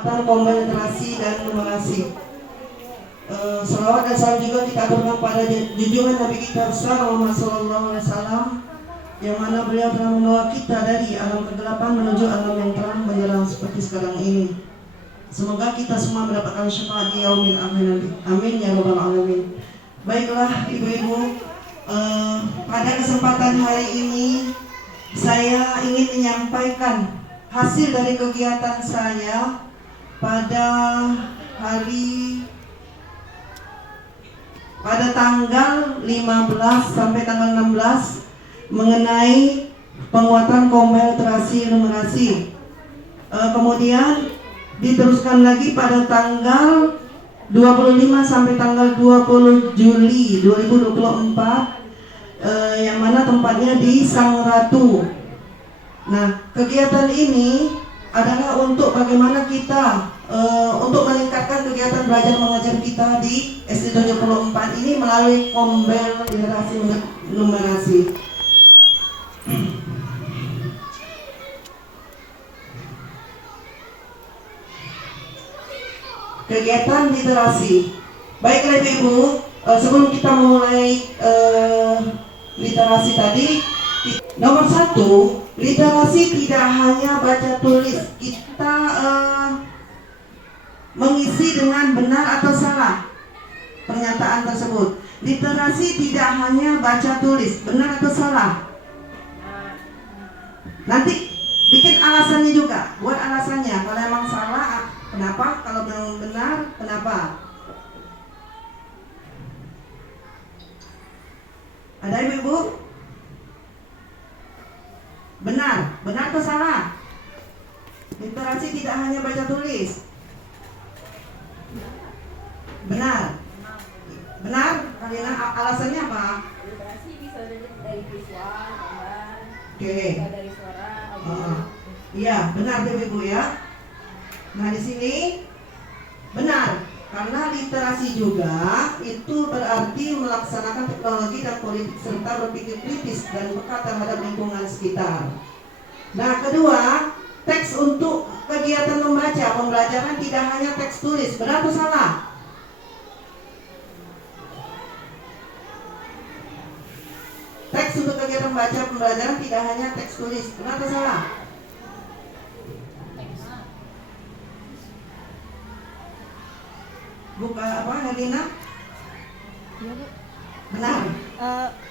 penguatan konsentrasi dan numerasi. Salawat dan salam juga kita aturkan pada junjungan Nabi kita besar Muhammad SAW, yang mana beliau telah membawa kita dari alam kegelapan menuju alam yang terang menjelang seperti sekarang ini. Semoga kita semua mendapatkan syafaat di yaumil akhir. Amin ya rabbal alamin. Baiklah ibu-ibu, pada kesempatan hari ini saya ingin menyampaikan hasil dari kegiatan saya pada tanggal 15 sampai tanggal 16 mengenai penguatan konsentrasi numerasi. Kemudian diteruskan lagi pada tanggal 25 sampai tanggal 20 Juli 2024, yang mana tempatnya di Sang Ratu. Nah, kegiatan ini adalah untuk bagaimana kita untuk meningkatkan kegiatan belajar mengajar kita di SD 74 ini melalui konsentrasi numerasi. Kegiatan literasi. Baiklah Ibu, sebelum kita mulai literasi tadi, nomor 1, literasi tidak hanya baca tulis. Kita mengisi dengan benar atau salah pernyataan tersebut. Literasi tidak hanya baca tulis, benar atau salah. Nanti bikin alasannya juga, buat alasannya. Kalau emang salah, kenapa? Kalau memang benar, kenapa? Ada ibu? Benar atau salah? Literasi tidak hanya baca tulis. Benar. Kalian alasannya apa? Literasi bisa dari visual, gambar, Oke. bisa dari suara, audio. Iya, benar ibu ya. Nah di sini benar, karena literasi juga itu berarti melaksanakan teknologi dan politik serta berpikir kritis dan peka terhadap lingkungan sekitar. Nah kedua, teks untuk kegiatan membaca pembelajaran tidak hanya teks tulis. Benar atau salah? Teks untuk kegiatan membaca pembelajaran tidak hanya teks tulis. Benar atau salah? Bukan apa, Helena? Iya Bu. Benar.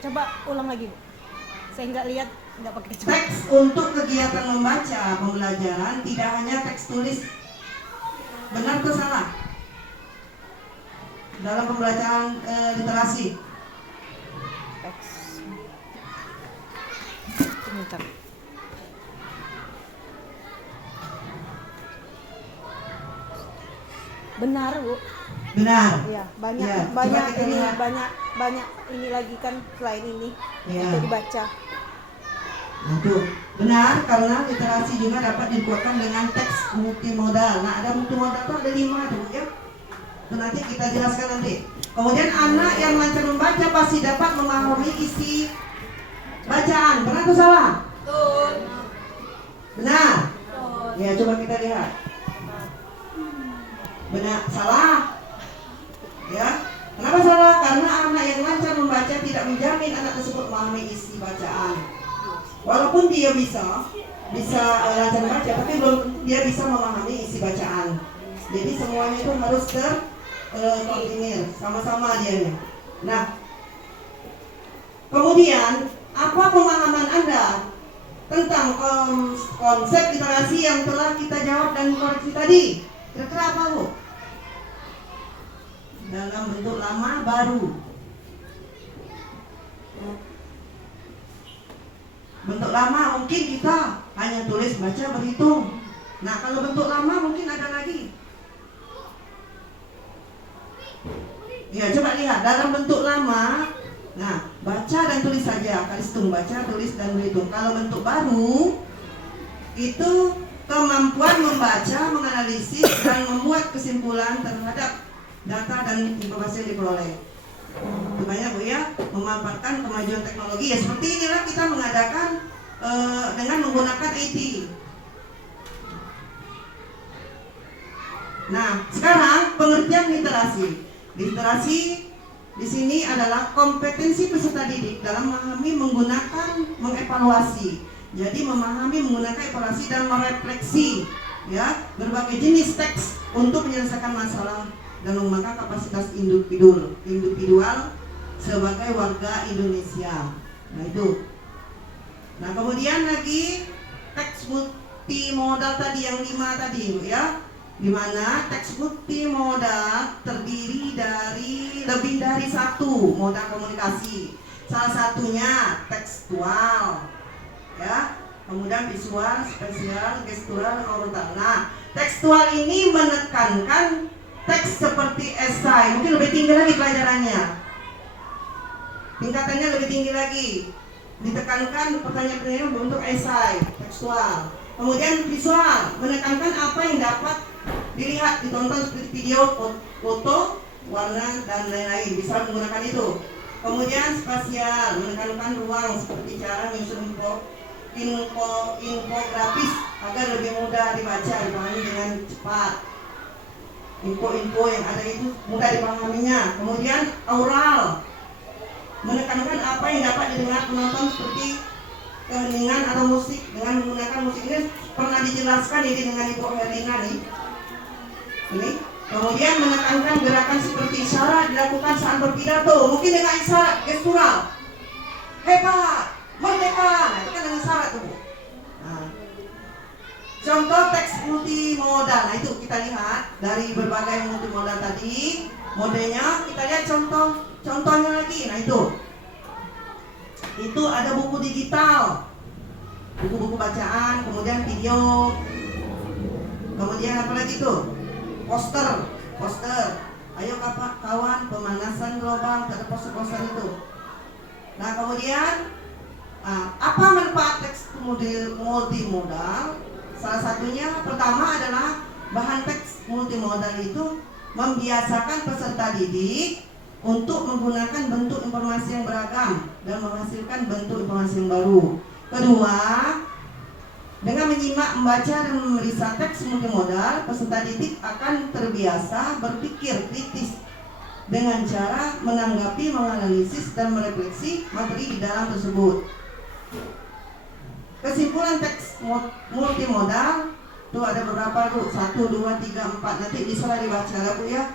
Coba ulang lagi Bu. Saya nggak lihat, nggak pakai coba. Teks untuk kegiatan membaca pembelajaran tidak hanya teks tulis. Benar atau salah? Dalam pembelajaran literasi. Teks. Sebentar. Benar Bu. Benar. Iya, banyak Ya, banyak coba kita ini lihat. banyak ini lagi kan selain ini Ya. untuk dibaca. Nah, itu benar, karena literasi juga dapat dikuatkan dengan teks multimodal. Nah, ada multimodal itu ada 5 tuh ya. Itu nanti kita jelaskan nanti. Kemudian anak yang lancar membaca pasti dapat memahami isi bacaan. Benar atau salah? Betul. Benar. Betul. Ya, coba kita lihat. Benar, salah. Ya. Kenapa salah? Karena anak yang lancar membaca tidak menjamin anak tersebut memahami isi bacaan. Walaupun dia bisa lancar membaca, tapi belum tentu dia bisa memahami isi bacaan. Jadi semuanya itu harus terkoordinir sama-sama dianya. Nah, kemudian apa pemahaman Anda tentang konsep literasi yang telah kita jawab dan koreksi tadi? Kira-kira apa Bu? Dalam bentuk lama baru. Bentuk lama mungkin kita hanya tulis, baca, berhitung. Nah kalau bentuk lama mungkin ada lagi. Ya coba lihat dalam bentuk lama. Nah baca dan tulis saja, garis tung, baca, tulis dan berhitung. Kalau bentuk baru itu kemampuan membaca, menganalisis dan membuat kesimpulan terhadap data dan informasi yang diperoleh. Itu banyak Bu ya, memanfaatkan kemajuan teknologi. Ya seperti inilah kita mengadakan dengan menggunakan IT. Nah, sekarang pengertian literasi. Literasi di sini adalah kompetensi peserta didik dalam memahami, menggunakan, mengevaluasi. Jadi memahami, menggunakan, evaluasi dan merefleksi ya berbagai jenis teks untuk menyelesaikan masalah dan mengembangkan kapasitas individual sebagai warga Indonesia. Nah itu. Nah kemudian lagi teks multimodal tadi yang 5 tadi ya, di mana teks multimodal terdiri dari lebih dari satu moda komunikasi. Salah satunya tekstual ya, kemudian visual, spesial, gestural, oral. Nah tekstual ini menekankan teks seperti esai, mungkin lebih tinggi lagi pelajarannya, tingkatannya lebih tinggi lagi, ditekankan pertanyaan-pertanyaan untuk esai tekstual. Kemudian visual, menekankan apa yang dapat dilihat, ditonton seperti video, foto, warna dan lain-lain, bisa menggunakan itu. Kemudian spasial, menekankan ruang seperti cara menyusun infografis agar lebih mudah dibaca, dipahami dengan cepat. Info-info yang ada itu mudah dipahaminya. Kemudian aural, menekankan apa yang dapat didengar penonton seperti keheningan atau musik dengan menggunakan musik. Ini pernah dijelaskan ini dengan Ibu Herlina nih. Ini. Kemudian menekankan gerakan seperti isyarat dilakukan saat berpidato, mungkin dengan isyarat gestural. Hebat, merdeka. Nah, itu kan dengan isyarat tuh. Nah. Contoh teks multimodal. Nah, itu kita lihat dari berbagai multimodal tadi, modelnya kita lihat contohnya lagi. Nah, itu ada buku digital, buku-buku bacaan, kemudian video, kemudian apa lagi tuh? Poster. Ayo kawan, pemanasan global, ada poster-poster itu. Nah kemudian apa manfaat teks multimodal? Salah satunya pertama adalah bahan teks multimodal itu membiasakan peserta didik untuk menggunakan bentuk informasi yang beragam dan menghasilkan bentuk informasi yang baru. Kedua, dengan menyimak, membaca, dan memeriksa teks multimodal, peserta didik akan terbiasa berpikir kritis dengan cara menanggapi, menganalisis, dan merefleksi materi di dalam tersebut. Kesimpulan teks multimodal tuh ada beberapa tuh, 1, 2, 3, 4. Nanti bisa dibaca lah Bu ya.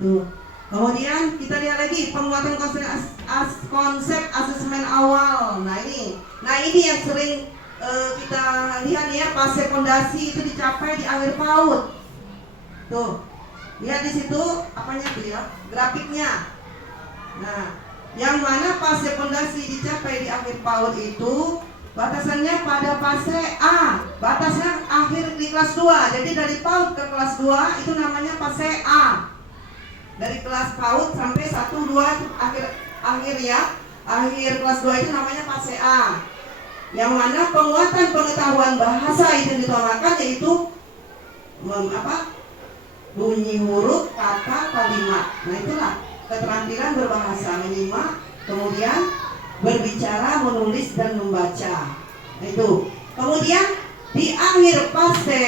Tuh. Kemudian kita lihat lagi penguatan konsep asesmen awal. Nah ini yang sering kita lihat ya, fase fondasi itu dicapai di akhir PAUD. Tuh, lihat di situ apanya tuh ya, grafiknya. Nah, yang mana fase fondasi dicapai di akhir PAUD itu batasannya pada fase A, batasnya akhir di kelas 2. Jadi dari PAUD ke kelas 2 itu namanya fase A. Dari kelas PAUD sampai 1, 2 akhir ya, akhir kelas 2 itu namanya fase A. Yang mana penguatan pengetahuan bahasa itu ditolakkan, yaitu bunyi huruf, kata, kalimat. Nah itulah keterampilan berbahasa, menyimak, kemudian berbicara, menulis, dan membaca. Nah itu. Kemudian di akhir fase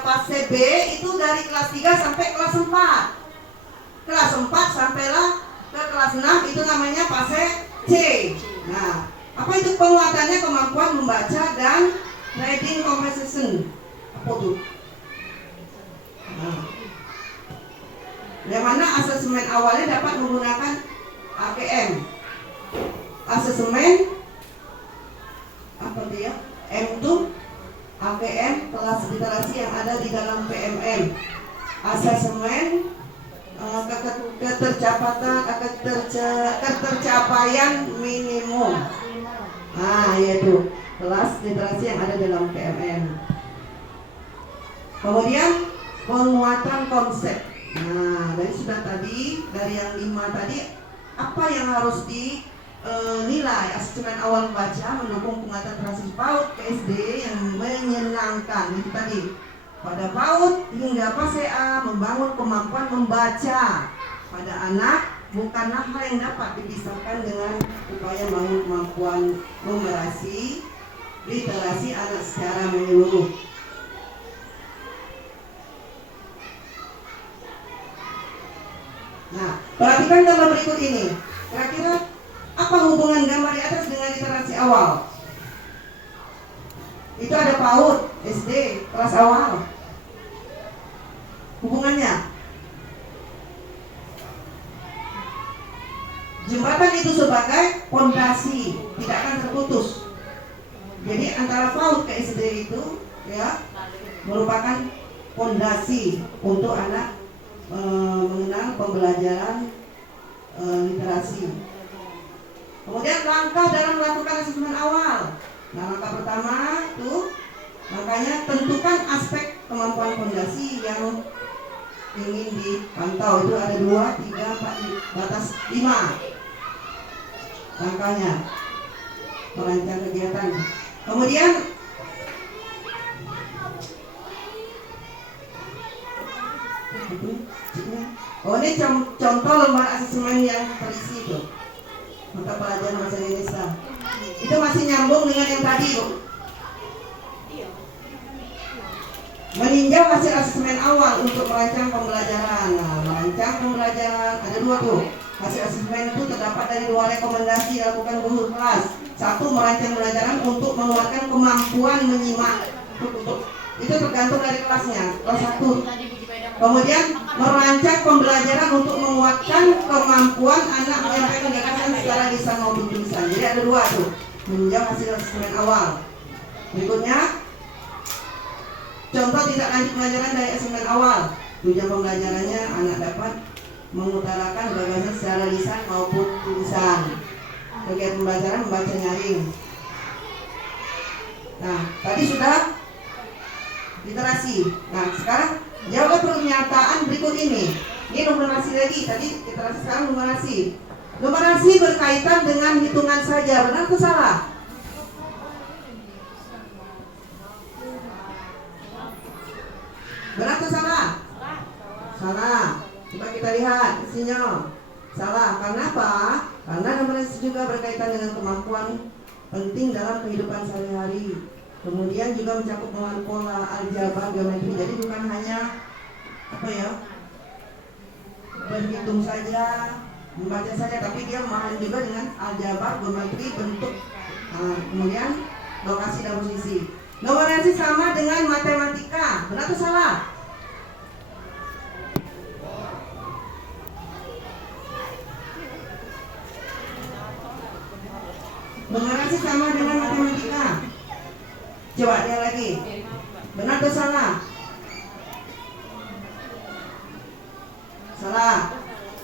fase B itu dari kelas 3 sampai kelas 4. Kelas 4 sampailah ke kelas 6 itu namanya fase C. Nah, apa itu penguatannya? Kemampuan membaca dan reading comprehension. Apa tuh? Nah, yang mana asesmen awalnya dapat menggunakan APM. Asesmen apa dia? M itu APM, kelas literasi yang ada di dalam PMM. Asesmen ketercapaian minimum. Nah, yaitu kelas literasi yang ada dalam PMM. Kemudian penguatan konsep. Nah, dari yang 5 tadi, apa yang harus dinilai? Asesmen awal membaca mendukung penguatan transisi PAUD ke SD yang menyenangkan. Itu tadi. Pada PAUD hingga fase A membangun kemampuan membaca pada anak bukanlah hal yang dapat dipisahkan dengan upaya membangun kemampuan numerasi literasi anak secara menyeluruh. Nah, perhatikan gambar berikut ini. Kira-kira apa hubungan gambar di atas dengan literasi awal? Itu ada PAUD, SD, kelas awal. Hubungannya? Jembatan itu sebagai pondasi, tidak akan terputus. Jadi antara PAUD ke SD itu ya merupakan pondasi untuk anak mengenal pembelajaran literasi. Kemudian langkah dalam melakukan asesmen awal. Nah, langkah pertama itu langkahnya tentukan aspek kemampuan pondasi yang ingin dipantau. Itu ada 2, 3, 4, batas 5 langkahnya merancang kegiatan. Kemudian ini contoh lembar asesmen yang terisi itu mata pelajaran bahasa Indonesia. Itu masih nyambung dengan yang tadi, Bu. Meninjau hasil asesmen awal untuk merancang pembelajaran. Nah, merancang pembelajaran ada 2 tuh. Hasil asesmen itu terdapat dari 2 rekomendasi dilakukan guru kelas. 1, merancang pembelajaran untuk menguatkan kemampuan menyimak. Itu tergantung dari kelasnya. Kelas 1. Kemudian merancang pembelajaran untuk menguatkan kemampuan anak menyampaikan gagasan secara lisan maupun tulisan. Jadi ada 2 tuh. Meninjau hasil asesmen awal. Berikutnya, contoh tindak lanjut pembelajaran dari asesmen awal. Tujuan pembelajarannya anak dapat mengutarakan gagasan secara lisan maupun tulisan. Kegiatan pembelajaran membaca nyaring. Nah, tadi sudah literasi. Nah, sekarang jawab pernyataan berikut ini. Ini numerasi lagi. Tadi literasi, sekarang numerasi. Numerasi berkaitan dengan hitungan saja. Benar atau salah? Benar atau salah? Salah. Coba kita lihat isinya. Salah. Karena apa? Karena numerasi juga berkaitan dengan kemampuan penting dalam kehidupan sehari-hari. Kemudian juga mencakup pola, aljabar, geometri. Jadi bukan hanya berhitung saja, membaca saja, tapi dia memahami juga dengan aljabar, geometri, bentuk. Kemudian lokasi dan posisi. Numerasi sama dengan matematika. Benar atau salah? Numerasi sama dengan matematika. Coba dia lagi. Benar atau salah? Salah.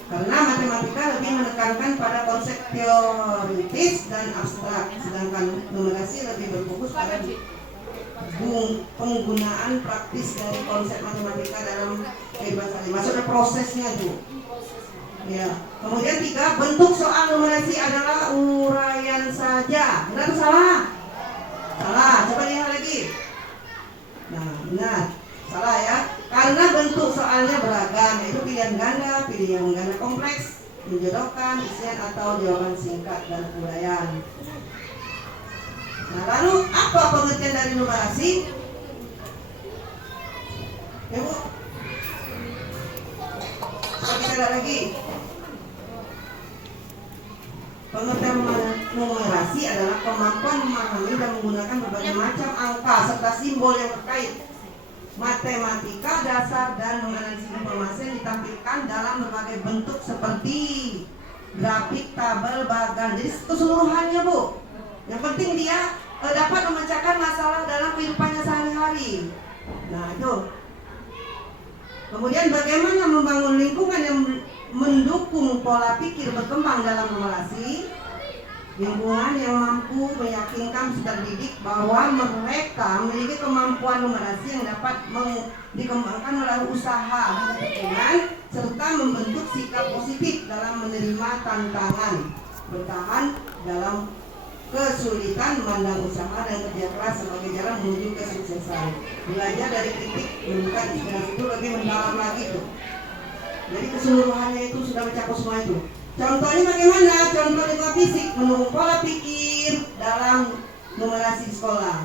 Karena matematika lebih menekankan pada konsep teoritis dan abstrak, sedangkan numerasi lebih berfokus pada penggunaan praktis dari konsep matematika dalam kehidupan sehari-hari. Maksudnya prosesnya tuh. Ya. Kemudian 3, bentuk soal numerasi adalah uraian saja. Benar atau salah? Salah. Coba lihat lagi. Nah, benar. Salah ya. Karena bentuk soalnya beragam, yaitu pilihan ganda kompleks, menjodohkan, isian atau jawaban singkat dan uraian. Nah, lalu apa pengertian dari numerasi? Ya, Bu. Coba kita lihat lagi. Pengertian numerasi adalah kemampuan memahami dan menggunakan berbagai macam angka serta simbol yang terkait. Matematika dasar dan menganalisis informasi yang ditampilkan dalam berbagai bentuk seperti grafik, tabel, bagan. Jadi keseluruhannya, Bu. Yang penting dia dapat memecahkan masalah dalam kehidupannya sehari-hari. Nah, itu. Kemudian bagaimana membangun lingkungan yang mendukung pola pikir berkembang dalam numerasi? Lingkungan yang mampu meyakinkan peserta didik bahwa mereka memiliki kemampuan numerasi yang dapat dikembangkan melalui usaha dan ketekungan, serta membentuk sikap positif dalam menerima tantangan, bertahan dalam kesulitan, memandang usaha dan kerja keras sebagai jalan menuju kesuksesan. Belajar dari kritik, menemukan inspirasi itu lebih mendalam lagi tuh. Jadi keseluruhannya itu sudah mencakup semua itu. Contohnya bagaimana? Contoh lingkungan fisik mendukung pola pikir dalam numerasi di sekolah.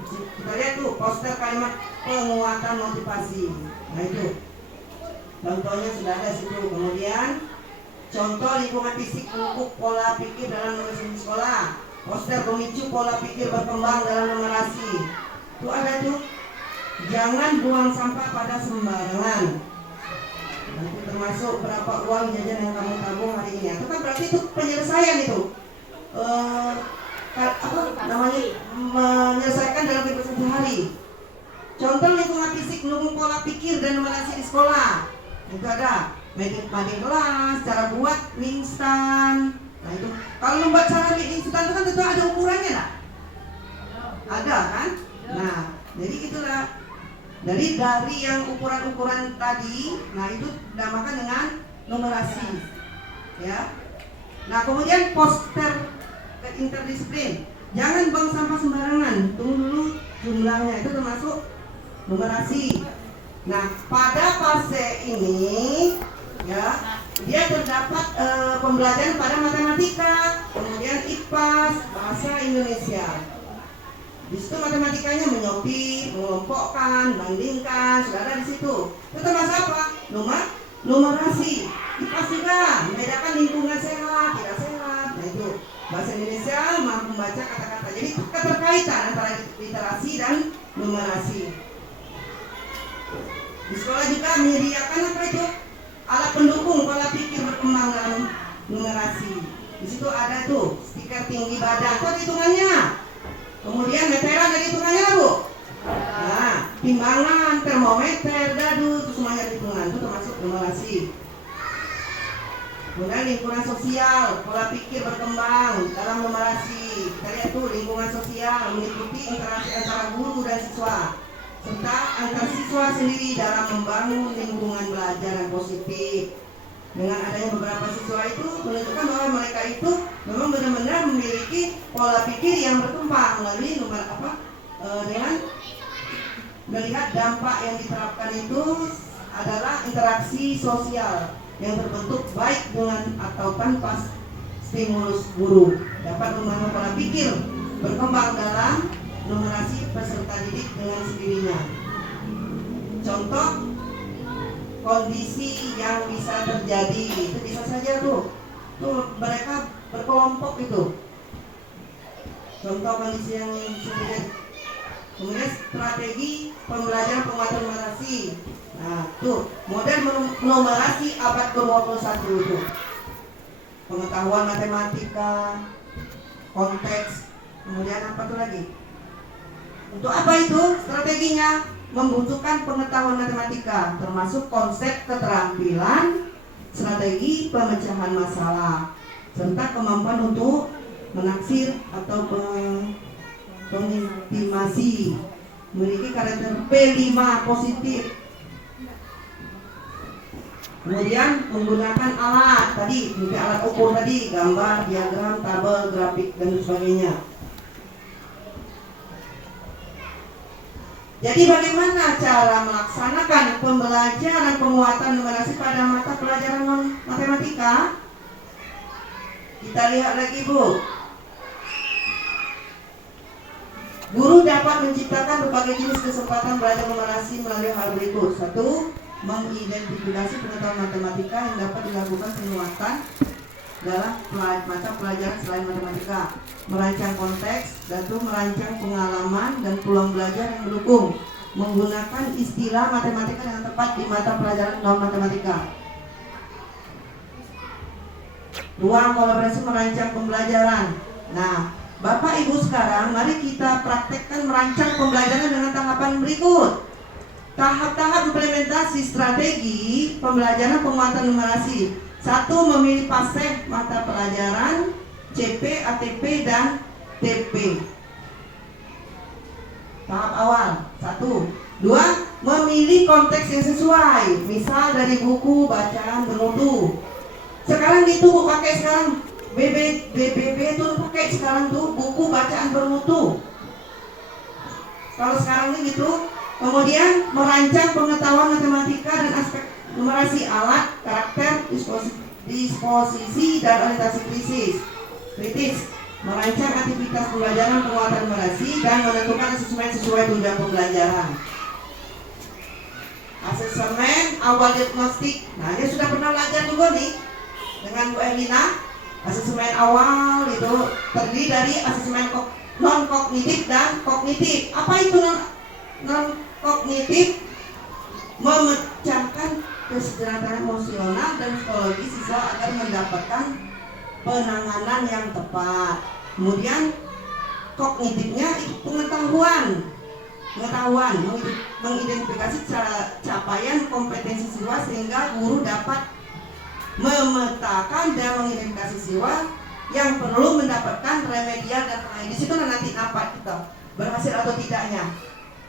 Kita lihat tuh poster kalimat penguatan motivasi. Nah itu. Contohnya sudah ada situ. Kemudian contoh lingkungan fisik mendukung pola pikir dalam numerasi di sekolah. Poster pemicu pola pikir berkembang dalam numerasi. Itu ada tuh. Jangan buang sampah pada sembarangan. Nanti termasuk berapa uang jajan yang kamu tabung hari ini. Itu kan berarti itu penyelesaian itu. Apa namanya, menyelesaikan dalam kehidupan sehari-hari. Contoh lingkungan fisik mendukung pola pikir dan numerasi di sekolah. Itu ada mading kelas, cara buat mie instan. Nah itu kalau membuat cara mie instan itu kan tentu ada ukurannya lah. Ada kan? Nah jadi itulah dari yang ukuran-ukuran tadi. Nah itu dinamakan dengan numerasi, ya. Nah kemudian poster interdisiplin. Jangan buang sampah sembarangan. Tunggu dulu jumlahnya, itu termasuk numerasi. Nah pada fase ini ya dia terdapat pembelajaran pada matematika, kemudian IPA, bahasa Indonesia. Di situ matematikanya menyopir, mengelompokkan, bandingkan, sudah ada di situ. Itu termasuk apa? Numerasi. IPA juga membedakan lingkungan sehat, tidak sehat. Nah itu bahasa Indonesia mampu membaca kata-kata. Jadi keterkaitan antara literasi dan numerasi. Di sekolah juga menyediakan apa itu? Alat pendukung pola pikir berkembang dalam numerasi. Di situ ada tuh stiker tinggi badan, itu hitungannya. Kemudian meteran ada hitungannya, Bu. Nah, timbangan, termometer, dadu, itu semuanya hitungan. Itu termasuk numerasi. Kemudian lingkungan sosial, pola pikir berkembang dalam numerasi. Kita lihat tuh lingkungan sosial meliputi interaksi antara guru dan siswa, serta antar siswa sendiri dalam membangun lingkungan belajar yang positif. Dengan adanya beberapa siswa itu menunjukkan bahwa mereka itu memang benar-benar memiliki pola pikir yang berkembang melalui dengan melihat dampak yang diterapkan itu adalah interaksi sosial yang terbentuk baik dengan atau tanpa stimulus guru, dapat membangun pola pikir berkembang dalam numerasi peserta didik dengan sendirinya. Contoh kondisi yang bisa terjadi itu bisa saja tuh mereka berkelompok itu. Contoh kondisi yang bisa terjadi. Kemudian strategi pembelajaran penguatan numerasi. Nah tuh model numerasi abad ke-21 itu. Pengetahuan matematika, konteks, kemudian apa tuh lagi? Untuk apa itu strateginya? Membutuhkan pengetahuan matematika, termasuk konsep keterampilan, strategi pemecahan masalah, serta kemampuan untuk menaksir atau pengintimasi, memiliki karakter P5 positif. Kemudian menggunakan alat tadi, alat ukur tadi, gambar, diagram, tabel, grafik, dan sebagainya. Jadi bagaimana cara melaksanakan pembelajaran penguatan numerasi pada mata pelajaran non-matematika? Kita lihat lagi, Bu. Guru dapat menciptakan berbagai jenis kesempatan belajar numerasi melalui hal berikut. 1. Mengidentifikasi pengetahuan matematika yang dapat dilakukan penguatan dalam mata pelajaran selain matematika, merancang konteks, dan merancang pengalaman dan peluang belajar yang mendukung, menggunakan istilah matematika dengan tepat di mata pelajaran non matematika. Ruang kolaborasi merancang pembelajaran. Nah, Bapak Ibu sekarang mari kita praktekkan merancang pembelajaran dengan tahapan berikut. Tahap-tahap implementasi strategi pembelajaran penguatan numerasi. 1. Memilih fase mata pelajaran CP, ATP, dan TP. Tahap awal 1. 2. Memilih konteks yang sesuai, misal dari buku bacaan bermutu. Sekarang gitu pakai sekarang BBB itu pakai sekarang tuh buku bacaan bermutu. Kalau sekarang ini gitu. Kemudian merancang pengetahuan matematika dan aspek numerasi, alat, karakter, disposisi, dan orientasi kritis. Merancang aktivitas pembelajaran penguatan numerasi dan menentukan sesuai tujuan pembelajaran. Asesmen awal diagnostik. Nah, dia sudah pernah belajar juga nih dengan Bu Elina. Asesmen awal itu terdiri dari asesmen non kognitif dan kognitif. Apa itu non kognitif? Memecahkan kesejahteraan emosional dan psikologi siswa agar mendapatkan penanganan yang tepat. Kemudian kognitifnya itu pengetahuan, mengidentifikasi capaian kompetensi siswa sehingga guru dapat memetakan dan mengidentifikasi siswa yang perlu mendapatkan remedial dan lain. Di situ nanti dapat kita berhasil atau tidaknya.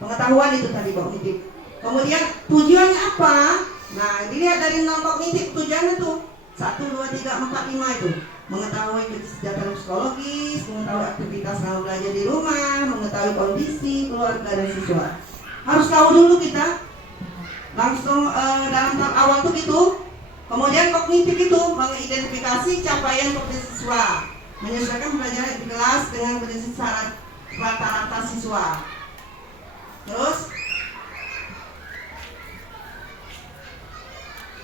Pengetahuan itu tadi kognitif. Kemudian tujuannya apa? Nah, dilihat dari non kognitif tujuannya tuh 1, 2, 3, 4, 5 itu mengetahui kesejahteraan psikologis, mengetahui aktivitas selama belajar di rumah, mengetahui kondisi keluarga dan siswa. Harus tahu dulu kita langsung dalam tahap awal tuh gitu. Kemudian kognitif itu mengidentifikasi capaian kompetensi siswa, menyesuaikan pelajaran di kelas dengan kondisi syarat rata-rata siswa. Terus,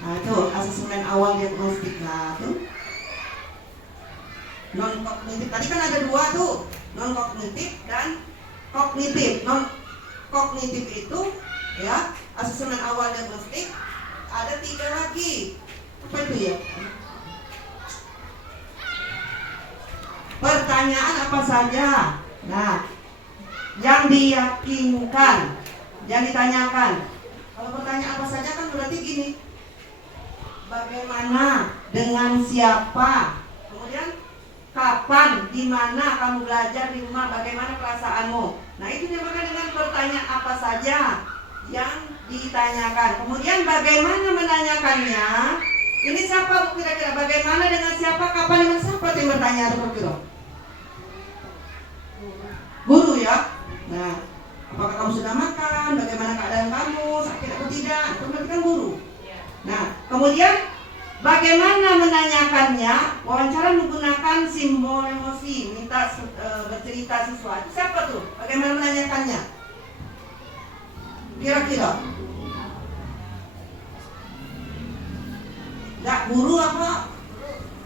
nah itu asesmen awal diagnostik. Nah tuh non kognitif tadi kan ada dua tuh, non kognitif dan kognitif. Non kognitif itu ya asesmen awal diagnostik, ada 3 lagi. Apa itu ya? Pertanyaan apa saja? Nah, yang diyakinkan, yang ditanyakan. Kalau pertanyaan apa saja kan berarti gini. Bagaimana, dengan siapa? Kemudian kapan, di mana kamu belajar di rumah, bagaimana perasaanmu? Nah, itu dinamakan dengan pertanyaan apa saja yang ditanyakan. Kemudian bagaimana menanyakannya? Ini siapa kira-kira? Bagaimana dengan siapa? Kapan dengan siapa yang bertanya kira-kira? Guru ya. Nah, apakah kamu sudah makan? Bagaimana keadaan kamu? Sakit atau tidak? Itu berarti kan guru. Nah, kemudian bagaimana menanyakannya? Wawancara menggunakan simbol emosi, minta bercerita siswa. Itu siapa tuh? Bagaimana menanyakannya? Kira-kira? Enggak, guru apa?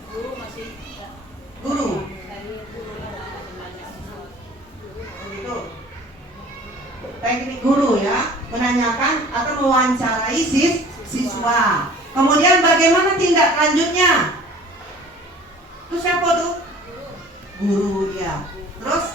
Guru masih Guru. dari guru Begitu. Teknik guru ya, menanyakan atau mewawancarai siswa. Kemudian bagaimana tindak lanjutnya? Itu siapa tuh? Guru ya. Terus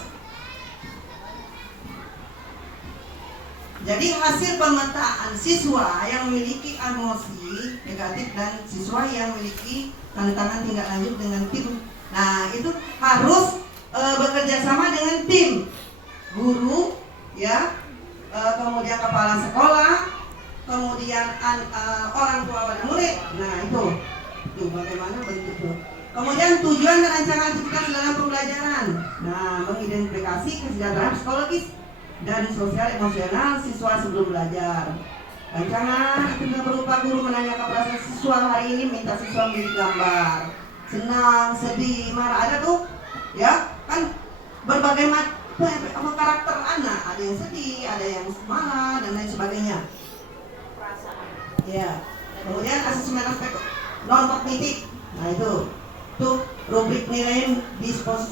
jadi hasil pemetaan siswa yang memiliki emosi negatif dan siswa yang memiliki tantangan tindak lanjut dengan tim. Nah, itu harus bekerja sama dengan tim guru ya, kemudian kepala sekolah, kemudian orang tua pada murid. Nah, itu bagaimana bentuknya. Kemudian tujuan dan rancangan aktivitas dalam pembelajaran. Nah, mengidentifikasi kesejahteraan psikologis dan sosial emosional siswa sebelum belajar. Rancangan itu berupa guru menanyakan perasaan siswa hari ini, minta siswa memiliki gambar senang, sedih, marah, ada tuh ya kan berbagai macam karakter anak, ada yang sedih, ada yang marah dan lain sebagainya. Ya, kemudian asesmen aspek non kognitif. Nah itu rubrik nilai disposisi